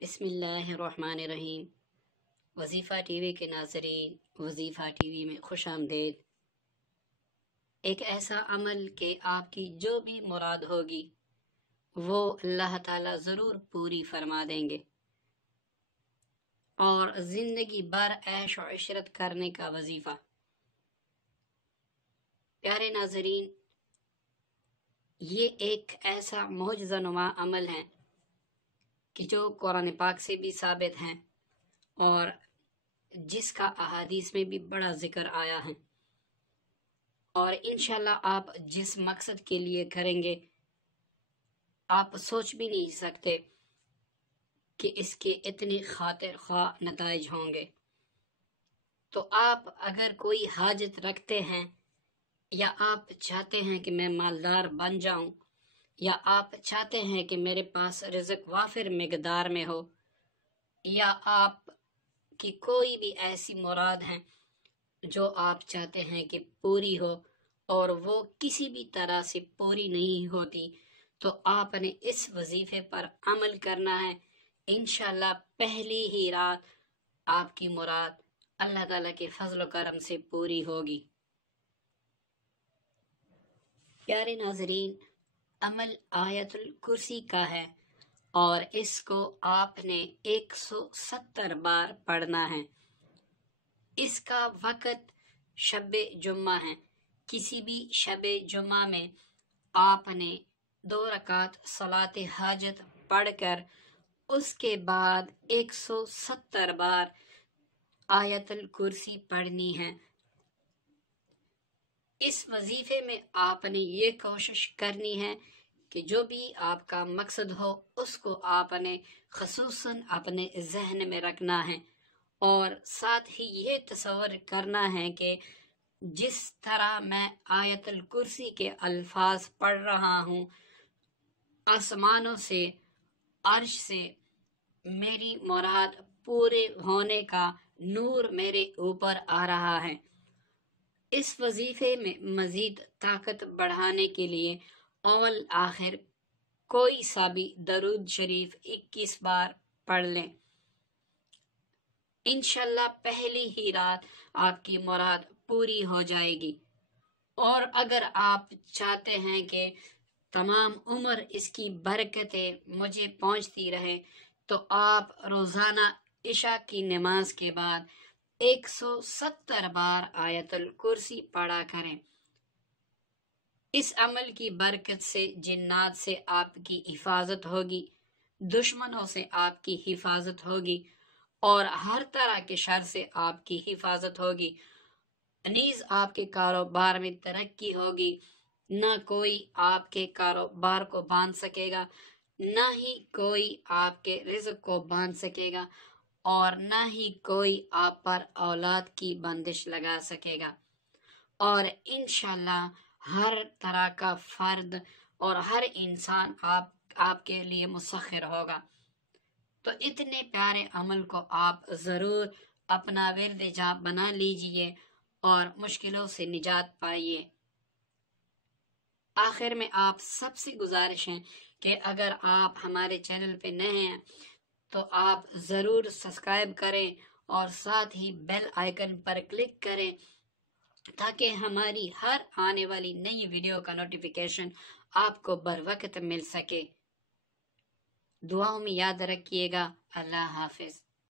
بسم اللہ الرحمن الرحیم۔ وظیفہ ٹی وی کے ناظرین، وظیفہ ٹی وی میں خوش آمدید۔ ایک ایسا عمل کہ آپ کی جو بھی مراد ہوگی وہ اللہ تعالیٰ ضرور پوری فرما دیں گے، اور زندگی بھر عیش و عشرت کرنے کا وظیفہ۔ پیارے ناظرین، یہ ایک ایسا معجزہ نما عمل ہے کہ جو قرآن پاک سے بھی ثابت ہیں اور جس کا احادیث میں بھی بڑا ذکر آیا ہے، اور انشاءاللہ آپ جس مقصد کے لیے کریں گے آپ سوچ بھی نہیں سکتے کہ اس کے اتنے خاطر خواہ نتائج ہوں گے۔ تو آپ اگر کوئی حاجت رکھتے ہیں، یا آپ چاہتے ہیں کہ میں مالدار بن جاؤں، یا آپ چاہتے ہیں کہ میرے پاس رزق وافر مقدار میں ہو، یا آپ کی کوئی بھی ایسی مراد ہے جو آپ چاہتے ہیں کہ پوری ہو اور وہ کسی بھی طرح سے پوری نہیں ہوتی، تو آپ نے اس وظیفے پر عمل کرنا ہے۔ انشاءاللہ پہلی ہی رات آپ کی مراد اللہ تعالیٰ کے فضل و کرم سے پوری ہوگی۔ پیارے ناظرین، عمل آیت الکرسی کا ہے اور اس کو آپ نے 170 بار پڑھنا ہے۔ اس کا وقت شب جمعہ ہے۔ کسی بھی شب جمعہ میں آپ نے 2 رکعت صلاۃ حاجت پڑھ کر اس کے بعد 170 بار آیت الکرسی پڑھنی ہے۔ اس وظیفے میں آپ نے یہ کوشش کرنی ہے کہ جو بھی آپ کا مقصد ہو اس کو آپ نے خصوصاً اپنے ذہن میں رکھنا ہے، اور ساتھ ہی یہ تصور کرنا ہے کہ جس طرح میں آیت الکرسی کے الفاظ پڑھ رہا ہوں، آسمانوں سے، عرش سے میری مراد پورے ہونے کا نور میرے اوپر آ رہا ہے۔ اس وظیفے میں مزید طاقت بڑھانے کے لیے اول آخر کوئی سا بھی درود شریف 21 بار پڑھ لیں۔ انشاءاللہ پہلی ہی رات آپ کی مراد پوری ہو جائے گی، اور اگر آپ چاہتے ہیں کہ تمام عمر اس کی برکتیں مجھے پہنچتی رہے تو آپ روزانہ عشاء کی نماز کے بعد 170 بار آیت الکرسی پڑھا کریں۔ اس عمل کی برکت سے جنات سے آپ کی حفاظت ہوگی، دشمنوں سے آپ کی حفاظت ہوگی، اور ہر طرح کے شر سے آپ کی حفاظت ہوگی۔ نیز آپ کے کاروبار میں ترقی ہوگی، نہ کوئی آپ کے کاروبار کو باندھ سکے گا، نہ ہی کوئی آپ کے رزق کو باندھ سکے گا، اور نہ ہی کوئی آپ پر اولاد کی بندش لگا سکے گا، اور انشاءاللہ ہر طرح کا فرد اور ہر انسان آپ کے لیے مسخر ہوگا۔ تو اتنے پیارے عمل کو آپ ضرور اپنا ورد جاں بنا لیجئے اور مشکلوں سے نجات پائیے۔ آخر میں آپ سب سے گزارش ہے کہ اگر آپ ہمارے چینل پہ نئے ہیں تو آپ ضرور سبسکرائب کریں اور ساتھ ہی بیل آئیکن پر کلک کریں تاکہ ہماری ہر آنے والی نئی ویڈیو کا نوٹیفیکیشن آپ کو بر وقت مل سکے۔ دعاؤں میں یاد رکھیے گا۔ اللہ حافظ۔